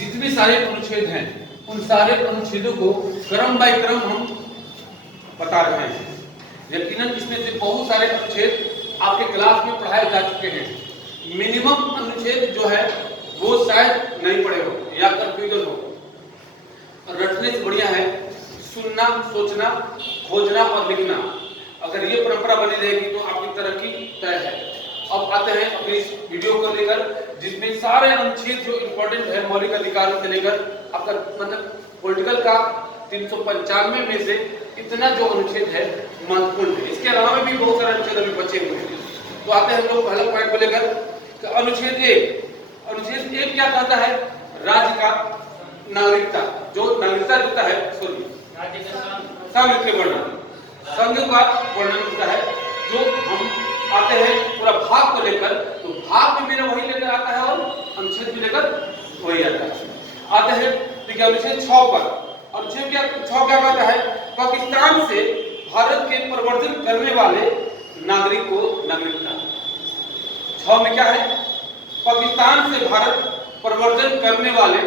जितने सारे अनुच्छेद हैं उन सारे अनुच्छेदों को क्रम बाय क्रम हम बता रहे हैं। यकीनन इसमें से बहुत सारे अनुच्छेद आपके क्लास में पढ़ाए जा चुके हैं। मिनिमम अनुच्छेद जो है वो शायद नहीं पढ़े हो या कंफ्यूजन हो। रटने से बढ़िया है सुनना, सोचना, खोजना और लिखना। अगर ये परंपरा बनी रहेगी तो आपकी तरक्की तय है। अब आते हैं अपनी इस वीडियो को लेकर जिसमें सारे अनुच्छेद जो इम्पोर्टेंट है मौलिक अधिकारों से लेकर आपका मतलब पॉलिटिकल का 395 में से इतना जो अनुच्छेद है महत्वपूर्ण है। इसके अलावा भी बहुत सारे अनुच्छेद अभी बचे हुए हैं। तो आते हैं हम लोग पहले पॉइंट को लेकर अनुच्छेद 1। अनुच्छेद 1 क्या कहता है? राज्य का नागरिकता, जो नागरिकता देता है संघ के वर्णन, संघ का वर्णन होता है। जो हम आते हैं पूरा भाग को लेकर, तो भाग भी मेरा वही लेकर आता है और अनुच्छेद भी लेकर वही आता है। आते हैं ठीक है अनुच्छेद 6 पर। अनुच्छेद 6 क्या कहता है? पाकिस्तान से भारत के प्रवर्तन करने वाले नागरिक को नागरिकता। 6 में क्या है? पाकिस्तान से भारत प्रवर्तन करने वाले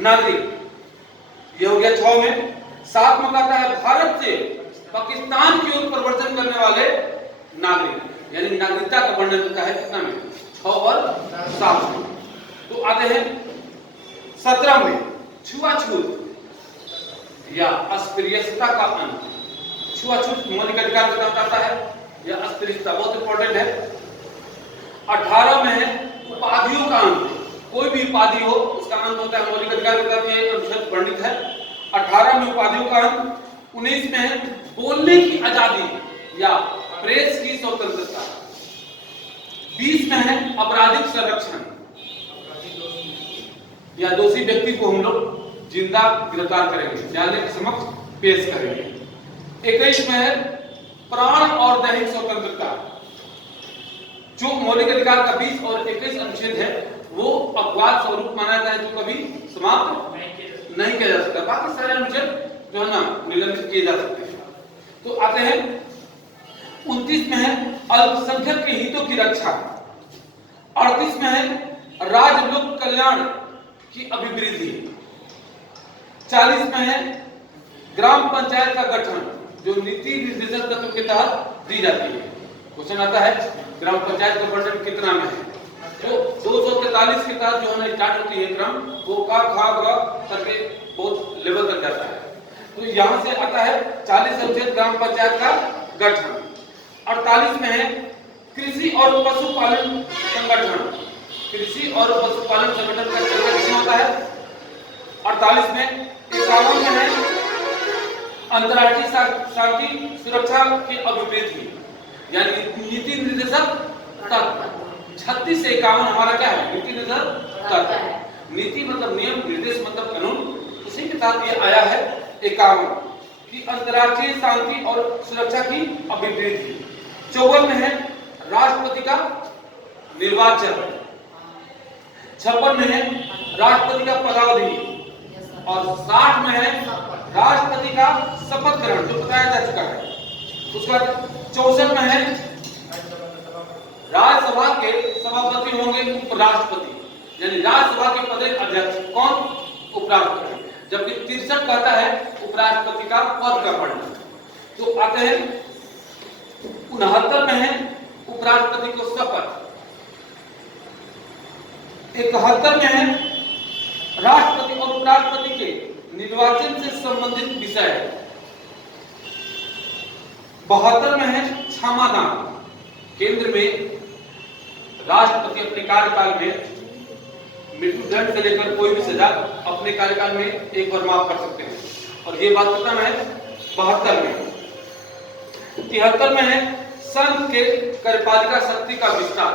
नागरिक, ये हो गया 6 में। 7 में कहता है भारत से पाकिस्तान की ओर प्रवर्तन करने वाले नागरिक, यानी नागरिकता का वर्णन होता है कितना में? 6 और 7 में। तो आते हैं 17 में छुआछूत या अस्पृश्यता का अंत। छुआछूत मौलिक अधिकार का बताता है या अस्पृश्यता बहुत इंपॉर्टेंट है। 18 में है उपाधियों का अंत। कोई भी उपाधि हो उसका अंत होता है मौलिक अधिकार का, ये अनुच्छेद वर्णित है। 18 में उपाधियों का अंत। 19 में है बोलने की आजादी या प्रेस की स्वतंत्रता। 20 में है आपराधिक संरक्षण या दोषी व्यक्ति को हम लोग जिंदा गिरफ्तार करेंगे, न्यायालय के समक्ष पेश करेंगे। 21 में है प्राण और दैहिक स्वतंत्रता। जो मौलिक अधिकार का 20 और 21 अनुच्छेद है वो अपवाद स्वरूप माना जाता है, जो कभी समाप्त नहीं किया जा सकता। बाकी सारे अनुच्छेद जो है ना निलंबित किए जा सकते हैं। तो आते हैं 29 में है अल्पसंख्यक के हितों की रक्षा। 38 में है राज्य लोक कल्याण की अभिवृद्धि। 40 में है ग्राम पंचायत का गठन, जो नीति निर्देशक तत्व के तहत दी जाती है। क्वेश्चन आता है ग्राम पंचायत का वर्णन कितना में है? जो 243 के तहत जो है ना स्टार्ट होती है क्रम, वो का खा ग करके बहुत लेवल तक जाता है। तो यहाँ से आता है 40 अनुच्छेद ग्राम पंचायत का गठन। 48 में है कृषि और पशुपालन संगठन। कृषि और पशुपालन संगठन का गठन होता है 48 में। 51 में है अंतर्राष्ट्रीय शांति सुरक्षा की अभिवृद्धि, यानी नीति निर्देशक तत्व। 36 से 51 हमारा क्या है? नीति निर्देशक तत्व। नीति मतलब नियम, निर्देश मतलब कानून, उसी के साथ ये आया है 51 की अंतर्राष्ट्रीय शांति और सुरक्षा की अभिवृद्धि। 54 में है राष्ट्रपति का निर्वाचन। 56 में है राष्ट्रपति का पदावधि। और 60 में है राष्ट्रपति का शपथ ग्रहण, जो बताया जा चुका है। उसके बाद 64 में है राज्यसभा के सभापति होंगे उपराष्ट्रपति, यानी राज्यसभा के पद के अध्यक्ष कौन? उपराष्ट्रपति। जबकि 63 कहता है उपराष्ट्रपति का पद का वर्णन। तो आते हैं 69 में है उपराष्ट्रपति को शपथ। 71 में है राष्ट्रपति और उपराष्ट्रपति के निर्वाचन से संबंधित विषय। 72 में है क्षमादान। केंद्र में राष्ट्रपति अपने कार्यकाल में मृत्युदंड से लेकर कोई भी सजा अपने कार्यकाल में एक बार माफ कर सकते हैं। और ये बात कितना में है? 72 में। 73 में है संघ के कार्यपालिका शक्ति का विस्तार।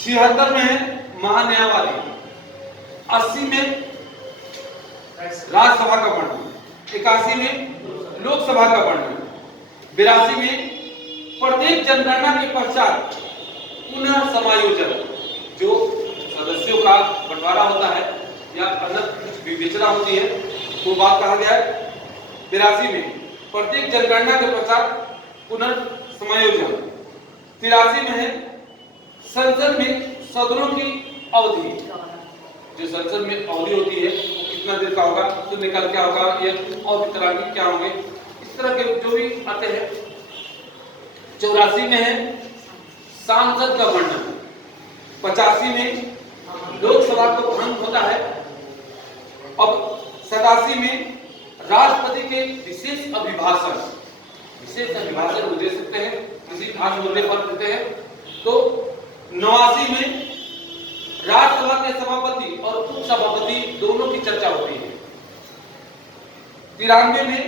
76 में है महान्यायवादी। 80 में राज्यसभा का वर्णन। 81 में लोकसभा का वर्णन। 82 में प्रत्येक जनगणना के पश्चात पुनः समायोजन, जो सदस्यों का बंटवारा होता है या अन्य विवेचना होती है, वो बात कहा गया है। 83 में प्रत्येक जनगणना के पश्चात पुनर्समायोजन। 83 में है संसद में सदनों की अवधि, जो संसद में अवधि होती है वो कितना देर का होगा, तो निकल क्या होगा, ये और भी तरह की क्या होंगे, इस तरह के जो भी आते हैं। 84 में है सांसद का वर्णन, 85 में लोकसभा को भंग होता है, अब 87 में राष्ट्रपति के विशेष अभिभाषण वो दे सकते हैं, किसी खास मुद्दे पर देते हैं। तो 89 में राज्यसभा के सभापति और उपसभापति दोनों की चर्चा होती है। 93 में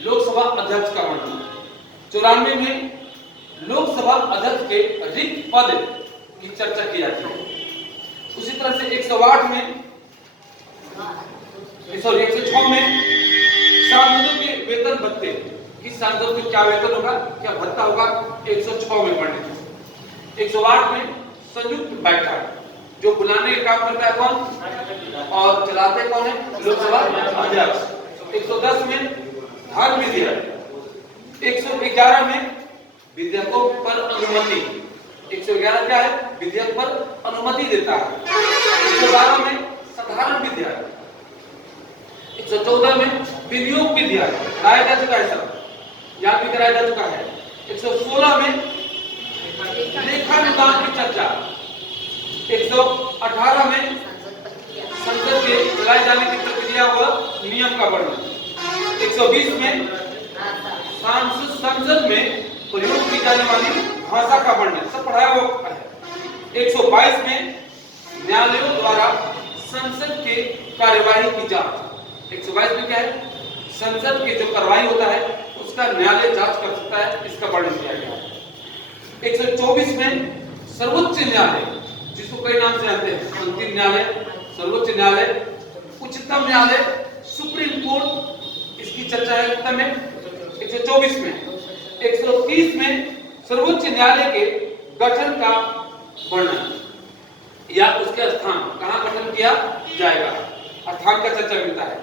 लोकसभा अध्यक्ष का वर्णन, 94 में लोकसभा अध्यक्ष के रिक्त पद की चर्चा की जाती है। उसी तरह से 108 में 106 में सांसदों के वेतन भत्ते, किस सांसद को क्या वेतन होगा, क्या भत्ता होगा, 106 में पढ़ने। 108 में संयुक्त बैठक, जो बुलाने का काम करता है कौन और चलाते कौन है, लोकसभा अध्यक्ष। 110 में धन विधेयक, 111 में विधेयकों पर अनुमति, 111 क्या है, विधेयक पर अनुमति देता है। 112 में साधारण विधेयक, 114 में विनियोग विधेयक कराया जा चुका है, सब याद भी कराया जा चुका है। 116 में लेखा अनुदान की चर्चा, 118 में संसद के चलाए जाने की प्रक्रिया व नियम का वर्णन, 120 में संसद में प्रयोग की जाने वाली भाषा का वर्णन, सब पढ़ाया हुआ है। 122 में न्यायालयों द्वारा संसद के कार्यवाही की जांच, 122 में क्या है, संसद की जो कार्रवाई होता है उसका न्यायालय जांच कर सकता है, इसका वर्णन किया गया है। 124 में सर्वोच्च न्यायालय, जिसको कई नाम से जानते हैं, अंतिम न्यायालय, सर्वोच्च न्यायालय, उच्चतम न्यायालय, सुप्रीम कोर्ट, इसकी चर्चा है कितना में, 124 में। 130 में सर्वोच्च न्यायालय के गठन का वर्णन या उसके स्थान, कहां गठन किया जाएगा, स्थान का चर्चा मिलता है।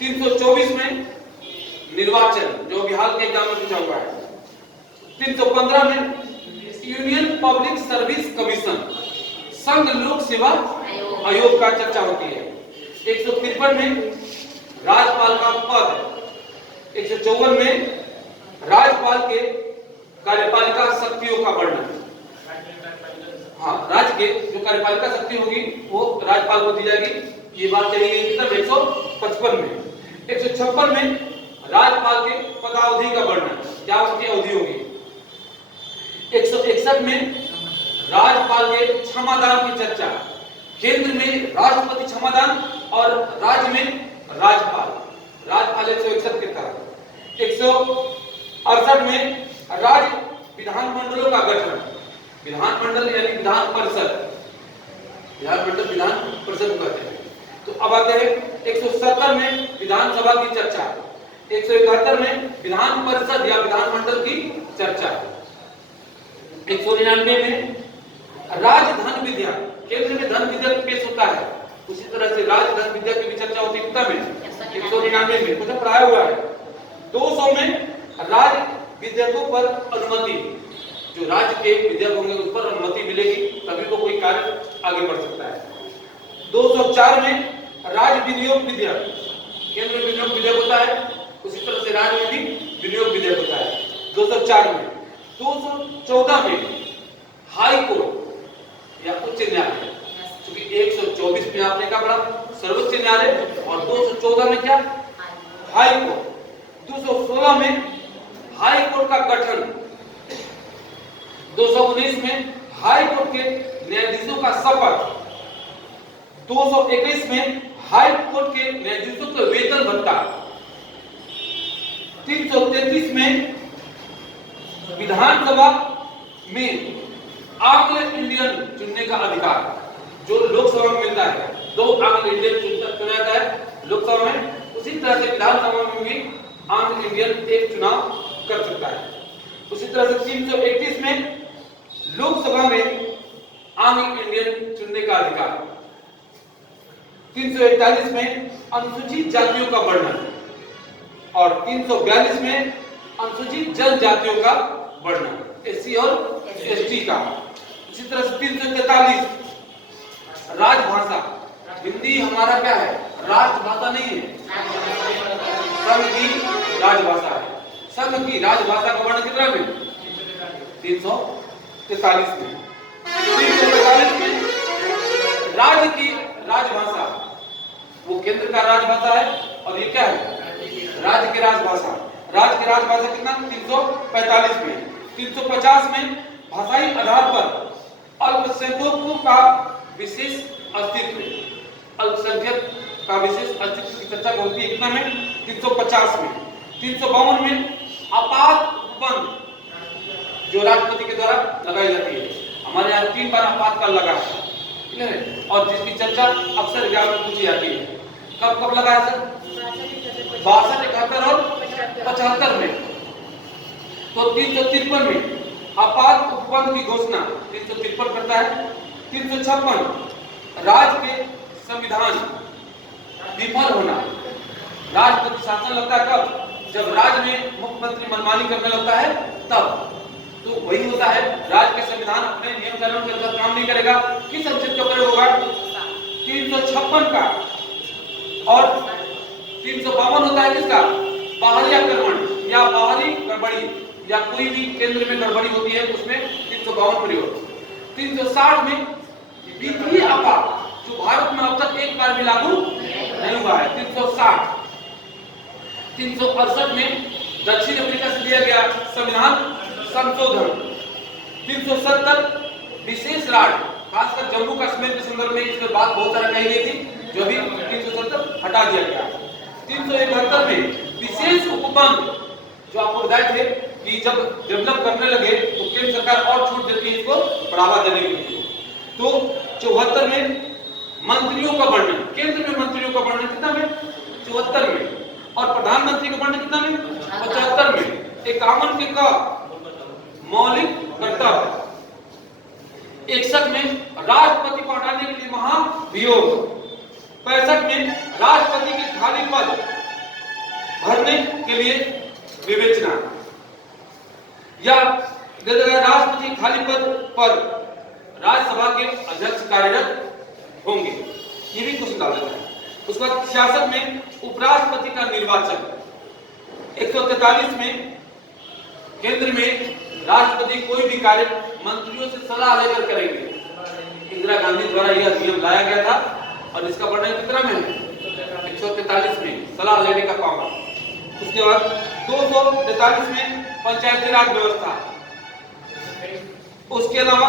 324 में निर्वाचन, जो भी हाल के एग्जाम में पूछा हुआ है। 315 में यूनियन पब्लिक सर्विस कमीशन, संघ लोक सेवा आयोग का चर्चा होती है। 153 में राज्यपाल का पद, 154 में राज्यपाल के कार्यपालिका शक्तियों का वर्णन, हाँ, राज्य के जो कार्यपालिका शक्ति होगी वो राज्यपाल को दी जाएगी, ये बात कही गई तब 155 में। 156 में राज्यपाल के पदावधि का वर्णन, क्या उसकी अवधि होगी। 161 में राज्यपाल के क्षमादान की चर्चा, केंद्र में राष्ट्रपति क्षमादान और राज्य में राज्यपाल 161 के तहत। 168 में राज्य विधानमंडलों का गठन, विधानमंडल यानी विधान परिषद, विधानमंडल विधान परिषद कहते हैं। तो अब आते हैं 170 में विधानसभा की चर्चा, 171 में विधान परिषद या विधानमंडल की चर्चा। 199 में राज्य धन विधेयक, केंद्र में धन विधेयक पेश होता है, उसी तरह से राज्य धन विधेयक की भी चर्चा होती है कितना में, 199 में, कुछ पढ़ाया हुआ है। 200 में राज्य विधेयकों पर अनुमति, जो राज्य के विधेयक होंगे उस पर अनुमति मिलेगी तभी तो कोई कार्य आगे बढ़ सकता है। 204 में राज्य विनियोग विधेयक, केंद्र में विनियोग विधेयक होता है, उसी तरह से राज्य में भी विनियोग विधेयक होता है 204 में। 214 में हाई कोर्ट या उच्च न्यायालय, क्योंकि 124 में आपने क्या पढ़ा, सर्वोच्च न्यायालय, और 214 में क्या, हाई कोर्ट। 216 में हाई कोर्ट का गठन, 219 में हाई कोर्ट के न्यायाधीशों का शपथ, 221 में हाई कोर्ट के न्यायाधीशों का वेतन भत्ता, 333 में विधानसभा में आंग्ल इंडियन चुनने का अधिकार, जो लोकसभा में मिलता है, 2 आंग्ल इंडियन चुना जाता है लोकसभा में, उसी तरह से विधानसभा में भी आंग्ल इंडियन एक चुनाव कर सकता है। उसी तरह से 331 में लोकसभा में आंग्ल इंडियन चुनने का अधिकार, 341 में अनुसूचित जातियों का वर्णन, और 342 में अनुसूचित जनजातियों का वर्णन, एससी और एसटी का। इसी तरह से 343 राजभाषा। हिंदी हमारा क्या है? राजभाषा नहीं है, संघ की राजभाषा है। संघ की राजभाषा का वर्ण कितना में? 343 में। 345 में राज्य की राजभाषा, वो केंद्र का राजभाषा है और ये क्या है? राज्य की राजभाषा। राज्य की राजभाषा कितना? 345 में। 350 में भाषाई आधार पर अल्पसंख्यकों का विशेष अस्तित्व, अल्पसंख्यक का विशेष अस्तित्व की चर्चा होती है कितना में? 350 में। 352 में आपात उपबंध जो राष्ट्रपति के द्वारा लगाई जाती है। हमारे यहाँ 3 बार आपातकाल लगा है और जिसकी चर्चा अक्सर एग्जाम में पूछी जाती है। कब कब लगा है सर? 62, 71 और 75 में। तो 353 में आपात उपबंध की घोषणा 353 करता है। 356 राज्य के संविधान विफल होना। राष्ट्रपति शासन लगता है कब? जब राज्य में मुख्यमंत्री मनमानी करने लगता है तब। तो वही होता है, राज्य के संविधान अपने नियम कानून के अनुसार काम नहीं करेगा। किस अनुच्छेद का प्रयोग होगा? 356 का। और 352 होता है किसका? बाहरी आक्रमण या बाहरी गड़बड़ी या कोई भी केंद्र में गड़बड़ी होती है उसमें 352 प्रयोग। 360 में वित्तीय आपात जो भारत में अब तक एक बार भी लागू नहीं हुआ है, 360। 368 में दक्षिण अफ्रीका से दिया गया संविधान संशोधन। 370 विशेष राज्य, खासकर जम्मू कश्मीर के संदर्भ में इसमें बात बहुत सारी कही गई थी, जो अभी 370 हटा दिया गया। 371 में विशेष उपबंध जो आपको बताए थे कि जब डेवलप करने लगे तो केंद्र सरकार और छूट देती है इसको बढ़ावा देने के लिए। तो 74 में मंत्रियों का वर्णन, केंद्र में मंत्रियों का वर्णन कितना में? 74 में। और प्रधानमंत्री का वर्णन कितना में? 75 में। 51 के का मौलिक कर्तव्य। 61 में राष्ट्रपति को हटाने के लिए महाभियोग। 65 में राष्ट्रपति के खाली पद भरने के लिए विवेचना या राष्ट्रपति खाली पद पर राज्यसभा के अध्यक्ष कार्यरत होंगे, ये भी क्वेश्चन डाल देता है। उसके बाद 66 में उपराष्ट्रपति का निर्वाचन। 143 में केंद्र में राष्ट्रपति कोई भी कार्य मंत्रियों से सलाह लेकर करेंगे। इंदिरा गांधी द्वारा यह नियम लाया गया था और इसका वर्णन कितना में है? 143 में सलाह लेने का पावर। उसके बाद 243 में पंचायती राज व्यवस्था। उसके अलावा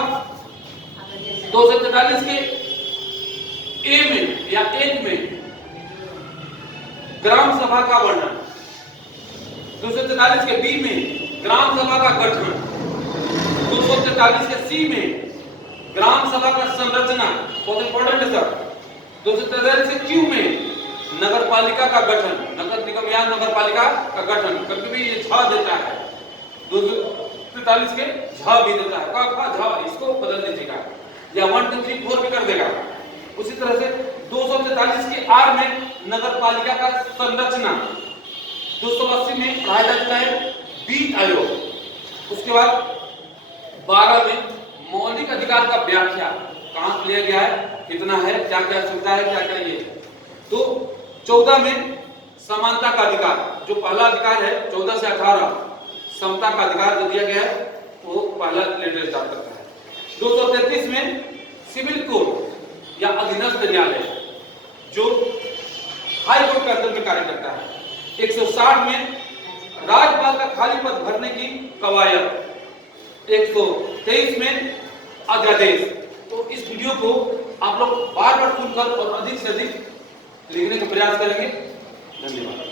243 के ए में या 1 में ग्राम सभा का वर्णन। 243 के बी में ग्राम सभा का गठन। 243 के सी में ग्राम सभा का संरचना, बहुत इंपॉर्टेंट है सर। 243 के क्यू में नगर पालिका का गठन, नगर निगम या नगर पालिका का गठन। कभी भी ये झ देता है, 243 के झ भी देता है, का झ, इसको बदल दीजिएगा या 1 2 3 4 भी कर देगा। उसी तरह से 243 के आर में नगर पालिका का संरचना। 280 में पढ़ाया जाता है वित्त आयोग। उसके बाद 12 में मौलिक अधिकार का व्याख्या, कहां से लिया गया है, कितना है, क्या क्या सुविधा है, क्या क्या ये। तो 14 में समानता का अधिकार, जो पहला अधिकार है 14 से 18 समता का अधिकार जो दिया गया है वो पहला लेटर स्टार्ट करता है। 233 में सिविल कोर्ट या अधीनस्थ न्यायालय जो हाई कोर्ट के अंदर में कार्य करता है। 160 में राज्यपाल का खाली पद भरने की कवायद। 123 में अध्यादेश। तो इस वीडियो को आप लोग बार बार सुनकर और अधिक से अधिक लिखने का प्रयास करेंगे। धन्यवाद।